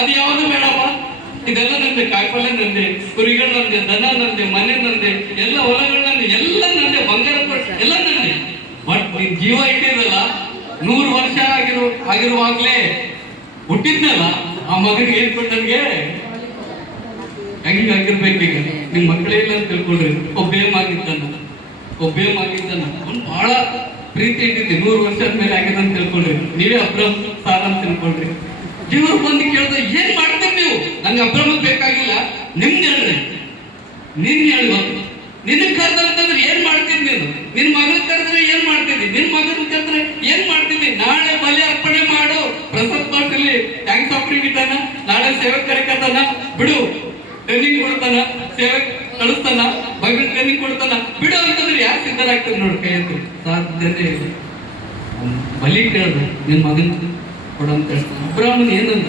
ಅದು ಯಾವುದು ಬೇಡಪ್ಪ, ಇದೆಲ್ಲ ನಂದೆ, ಕಾಯಿಪಲ್ಯ ನಂದೆ, ಕುರಿಗಳು ನಂದೆ, ದನ ನಂದೆ, ಮನೆ ನಂದೆ, ಎಲ್ಲ ಹೊಲಗಳು ನಂದೆ, ಎಲ್ಲ ನಂದೆ, ಬಂಗಾರ ಎಲ್ಲ ನಂದೆ. ಬಟ್ ನಿನ್ ಜೀವ ಇಟ್ಟಿರಲ್ಲ, 100 ವರ್ಷ ಆಗಿರುವಾಗ್ಲೇ ಹುಟ್ಟಿದ್ನಲ್ಲ ಆ ಮಗನಿಗೆ ಏನ್ ಕೊಟ್ಟನ್ಗೆ ಹಂಗಾಗಿರ್ಬೇಕೀಗ. ನಿಮ್ ಮಕ್ಕಳೆಲ್ಲ ಅಂತ ತಿಳ್ಕೊಳ್ರಿ. ಒಬ್ಬೇಮಾಗಿದ್ದಾನ ಅವ್ನು ಬಹಳ ಪ್ರೀತಿ ಇಟ್ಟಿದ್ದೆ, 100 ವರ್ಷದ ಮೇಲೆ ಆಗಿದೆ ಅಂತ ತಿಳ್ಕೊಳ್ರಿ. ನೀವೇ ಅಬ್ರಹ್ಮ ಸಾರ ಅಂತ ತಿಳ್ಕೊಳ್ರಿ. ದೇವ್ರು ಬಂದು ಕೇಳಿದ್ರೆ ಏನ್ ಮಾಡ್ತೀರಿ ನೀವು? ನಂಗೆ ಅಬ್ರಹ್ಮಕ್ ಬೇಕಾಗಿಲ್ಲ, ನಿಮ್ಗೆ ಹೇಳ್ರಿ, ನಿನ್ ಹೇಳ್ಬೇಕು. ನಿನಗ್ ಕರೆದಂತಂದ್ರೆ ಏನ್ ಮಾಡ್ತೀನಿ ನೀನು? ನಿನ್ ಮಗನ ಕರೆದ್ರೆ ಏನ್ ಮಾಡ್ತೀನಿ? ನಿನ್ ಮಗನ ಕರೆದ್ರೆ ಏನ್ ಮಾಡ್ತೀನಿ? ನಾಳೆ ಬಲಿ ಅರ್ಪಣೆ ಮಾಡು, ಪ್ರಸಾದ್ ಪಾಟಲ್ಲಿ ಥ್ಯಾಂಕ್ಸ್ ಆಫರಿಂಗ್ ಇಟ್ಟಾನ, ನಾಳೆ ಸೇವಕ್ ಕರಿಕತಾನ, ಬಿಡು, ಟ್ರೈನಿಂಗ್ ಕೊಡ್ತಾನ, ಸೇವಕ್ ಕಳಿಸ್ತಾನ, ಮಗನ ಟ್ರೈನಿಂಗ್ ಕೊಡ್ತಾನ, ಬಿಡು ಅಂತಂದ್ರೆ ಯಾರು ಸಿದ್ಧರಾಗ್ತದೆ ನೋಡಿ? ಕೈ ಅಂತ ಸಾಧ್ಯತೆ ಇಲ್ಲ. ಬಲಿ ಕೇಳಿದ್ರೆ ನಿನ್ ಮಗನ ಕೊಡಂತ ಹೇಳ್ತಾನೆ. ಅಬ್ರಾಹ್ಮನ್ ಏನಂದ?